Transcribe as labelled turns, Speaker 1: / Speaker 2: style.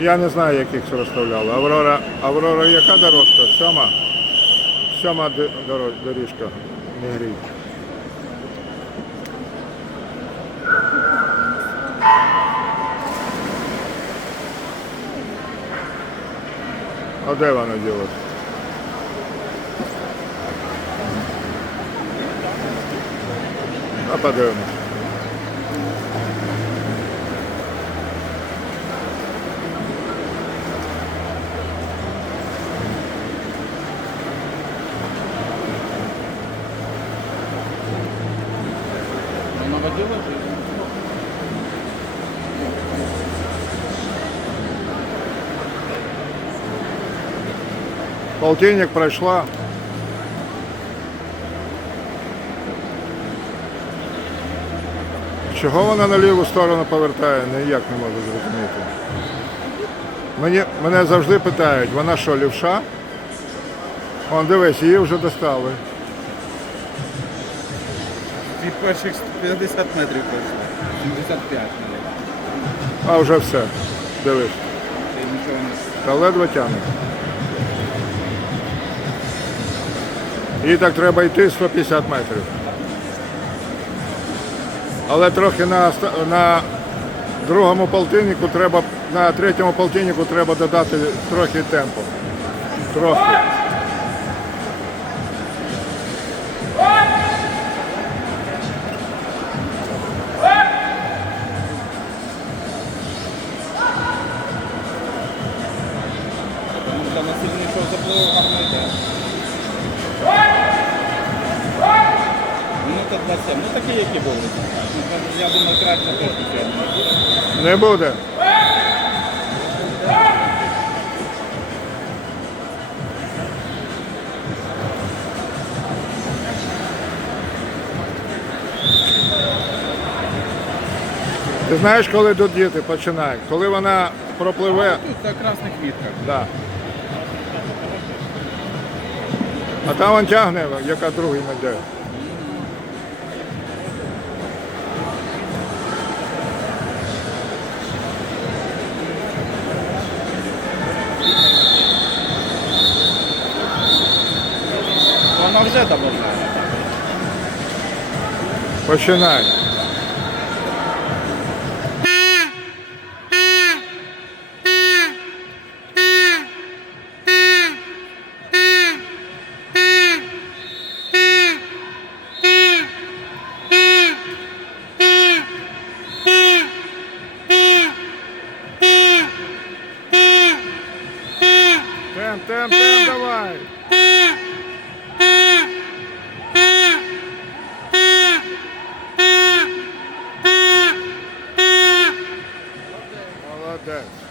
Speaker 1: Я не знаю, яких розставляли. Аврора, Аврора яка дорожка? Сьома? Сьома доріжка. Не грій. А де вона ділась? А подивимось. Полтинник пройшла. Чого вона на ліву сторону повертає, ніяк не можу зрозуміти. Мені, мене завжди питають, вона що, лівша? Вон, дивись, її вже достали.
Speaker 2: Від перших 50 метрів пройшла. 75 навіть.
Speaker 1: А вже все. Дивись.
Speaker 2: Ти нічого не...
Speaker 1: Та ледве тягне. Їй так треба йти 150 метрів. Але трохи на, оста- на другому полтиннику треба, на третьому полтиннику треба додати трохи темпу. Трохи.
Speaker 2: Тому що на сильнішого запливу гарно йде. Минута 27. Ну такі, які були. Ну, Я думаю, краще точно сьогодні не буде.
Speaker 1: Не буде. Ти знаєш, коли тут діти починають? Коли вона пропливе,
Speaker 2: Тут це красна квітка.
Speaker 1: да. А там він тягне, яка другий йде.
Speaker 2: Вона вже добавляє.
Speaker 1: Починай. Темп, темп, давай. Молодець.